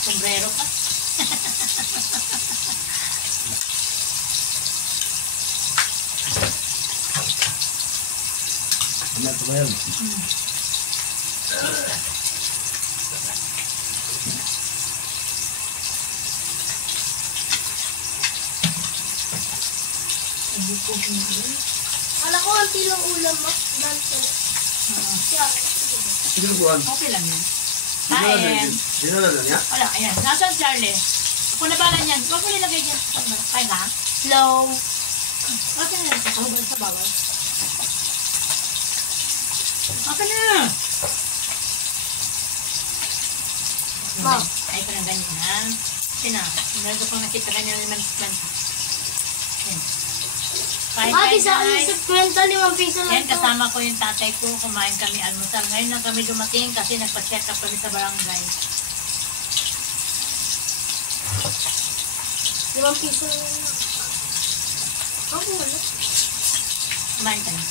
sombrero ka. Ano ito ba yan? Kala ko ang tilong ulam mo. Sinubuan. Okay lang yan. Kain. Dinala na niya? Wala, ayan. Nasaan Charlie? Ako na pala niyan. Huwag mo nilagay dyan. Kain ka? Slow. Okay na. Kahubad sa bawal. Okay na. Ma'am. Ay ko na ganyan. Sina. Meron ko pang nakita ganyan naman. Ayan. Kain Ate, kain sa akin guys. sa kwenta, 5 piso lang Yan, to. kasama ko yung tatay ko. Kumain kami almusal. Ngayon lang kami dumating kasi nagpa-check up kami sa barangay. 5 piso lang yun. Ako wala. Kumain ka na.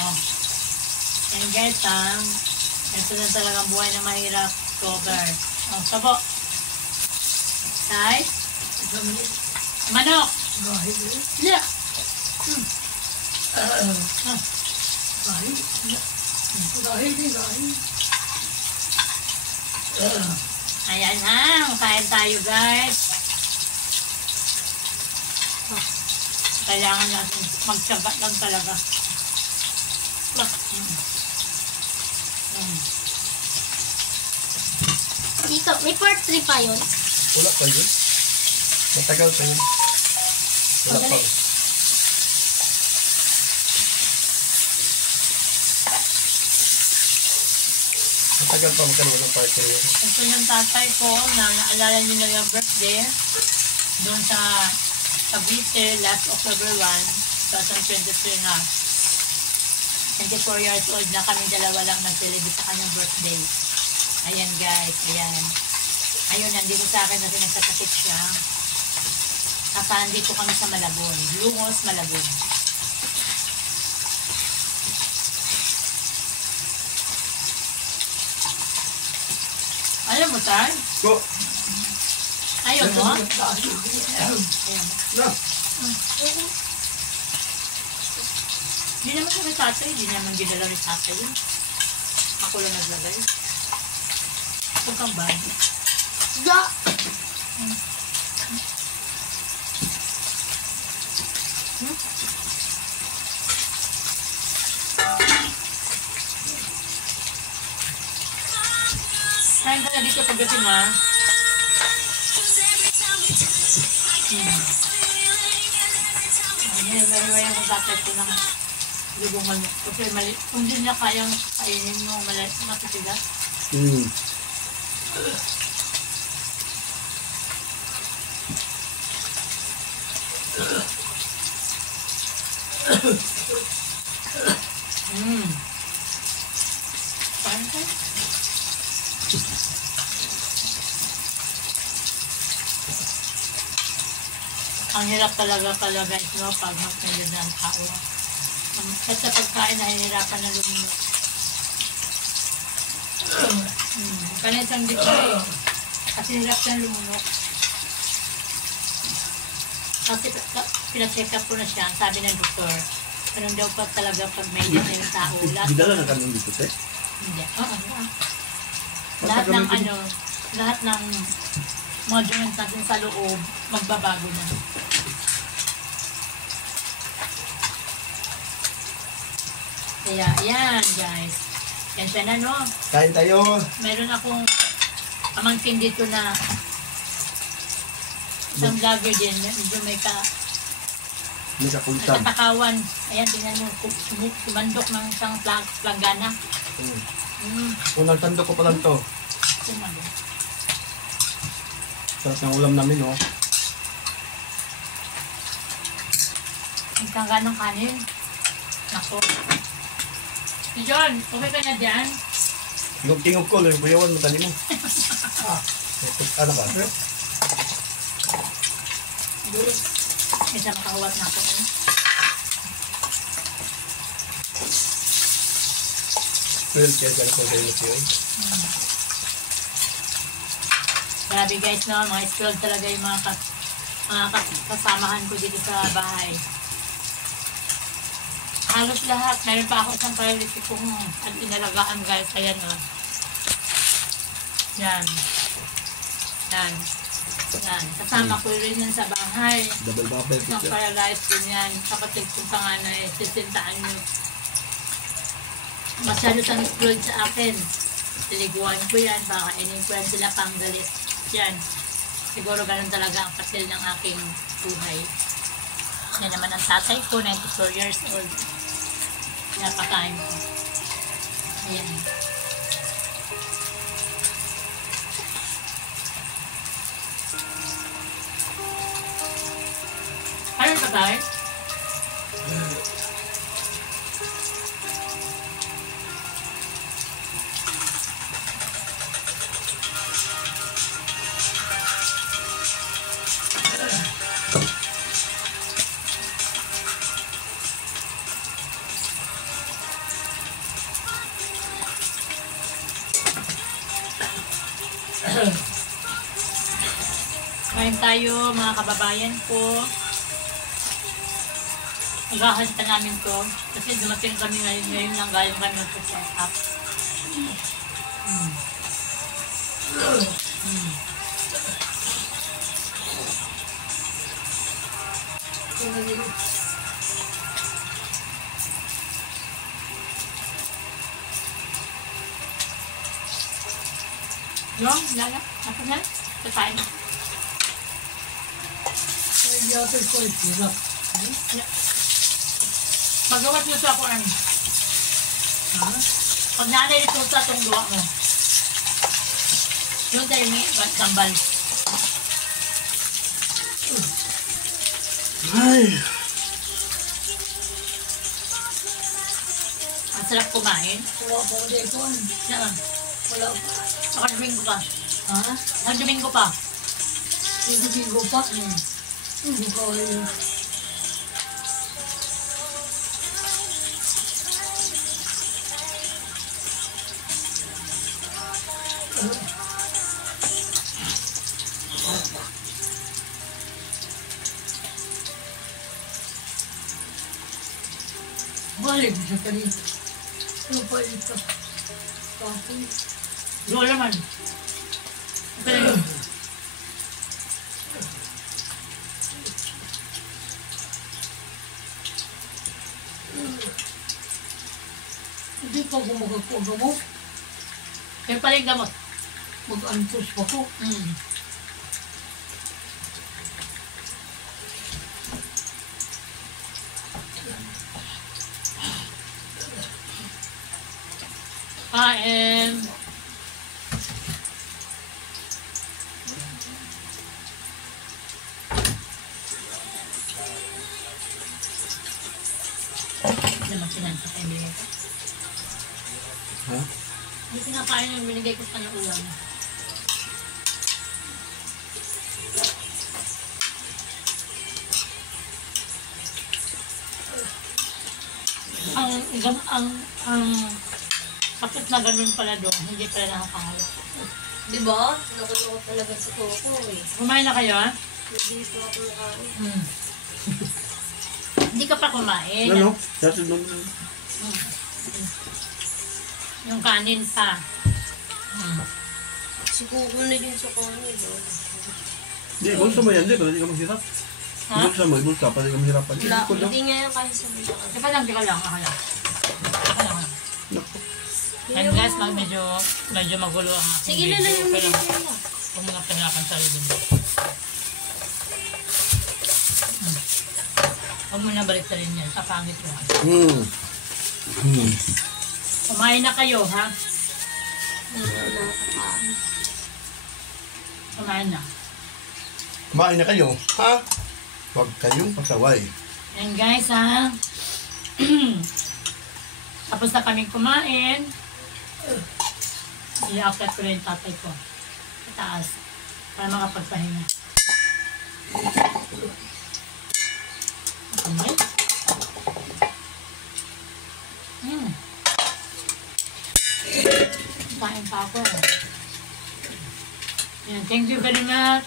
Oh. And guys, ito na talagang buhay na mahirap. Cover. Oh, sabo. Guys. Manok. Yeah. Ayan na. Kain tayo guys. Kailangan natin magtyaga lang talaga. Dito, may part 3 pa yun. Wala pa yun. Matagal pa yun. Wala pa. Matagal pa magkaroon ng part na yun. Ito yung tatay ko na naalala niyo na yung birthday doon sa Cavite last October 1, 2023 na. 24 years old na kami dalawa lang nag-celebrate sa kanyang birthday. Ayan guys, ayan. Ayun, nandito sa akin kasi nagkasakit siya. Kasandi ko kami sa Malabon. Lungos, Malabon. Ayaw mo, Tar? Go! Ayaw mo? Ayaw mo. Na! Hindi naman kami tatay. Hindi naman ginala ni tatay yun. Ako lang naglagay. Huwag kang bad. Da! Kain ka na dito pagdating ha. Nilagay ang tatay ko ng lubong manok. Kasi mali, kung hindi niya kayang kainin mo matitigas. Kain ka? Ang hirap talaga guys, no? Pag magpindod na ang tao. At sa pagkain, nahihirapan na luminok. Kanisang dito eh. Kasi hirap na luminok. Kasi pina-check up ko na siya. Sabi ng doktor, ganun daw pa talaga pag may na yung tao. Gidala na kami dito, te? Hindi. Lahat ng lahat ng mga joints natin sa loob, magbabago na. Kaya, yan guys. Yan siya na, no? Kain tayo! Meron akong pamangkin dito na isang vlogger din. Medyo may Nakakultan. katakawan. Ayan, tingnan mo. Kumandok ng isang planggana. Unang tando ko pa lang to. Kumandok. Sarap ng ulam namin, oh. Ang planggana ng kanin. Nako. Si John, okay ka na dyan? Tingog ko, yung buyawan mo tani mo. Ano ba? Isa makahawat na ako. Well, kaya ka na ko sa iyo siya. Grabe guys, no? Mga spoiled talaga yung mga kasamahan ko dito sa bahay. Halos lahat. Meron pa ako isang priority kong inalagaan guys. Ayan o. Yan. Yan. Yan. Kasama ko rin yan sa bahay. Double bubble Isang pizza. paralyzed din yan. Kapatid kong panganay. 60 anyos. Masyado siyang spoiled sa akin. Tiniguan ko yan. Baka in-influence sila pang galit. Yan. Siguro ganun talaga ang patil ng aking buhay. Yan naman ang tatay ko, 94 years old. Napakain ko. Ayan. Ano ba tayo? Ngayon tayo mga kababayan ko. Maghahanta namin to kasi dumating kami ngayon lang galing kami mag-set up. Yung, lala, ako na, kakain. Hindi ako ito hirap. Magawas nyo sa ako ano. Pag nanay ito sa itong luwa mo. Yung tayo may kambal. Ay! Ang sarap kumain. Wala pa ako dito. Saan? Wala pa. Nakadumingo pa. Ha? Nakadumingo pa. Bigo pa. Hindi ko kayo. Balik siya kanina. Ano pa ito? Tapos, Doon naman. Ito na yun. hindi pa ako magkakagawa. Kaya pala yung gamot. Mag-antos pa ko. Kain. Naman sinansa kayo binigay ko. Ha? Hindi pinakain yung binigay ko sa kanyang ulam. Ang kapit na ganun pala doon, hindi pala nakakahalo. Diba? Nakuloko talaga sa koko eh. Kumain na kayo, ha? Hindi pa ako nakain. Hindi ka pa kumain. Ano? Kasi nung... Yung kanin pa. Si Kuko na din sa kanin. Di, bulsa mo yan. Di, pwede ka maghirap. Ha? Bulsa mo, bulsa. Pwede ka maghirapan. Wala, Ikot lang. hindi nga yan kaya sabi sa kanin. Teka lang, teka lang. Teka lang. Teka lang. Naku. And guys, medyo magulo ang aking Sige na lang yung Kaya lang, video na. huwag mga pinapan sa ilin. Huwag mo na balik rin yan. Sa pangit mo. Kumain na kayo, ha? Kumain na. Kumain na kayo, ha? Huwag kayong pasaway. And guys, ha? Tapos na kaming kumain. I-upload ko na yung tatay ko. Sa taas. Para makapagpahinga. Okay. Kain pa ako. Yan, thank you very much.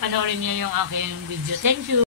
Panoorin niyo yung aking video. Thank you.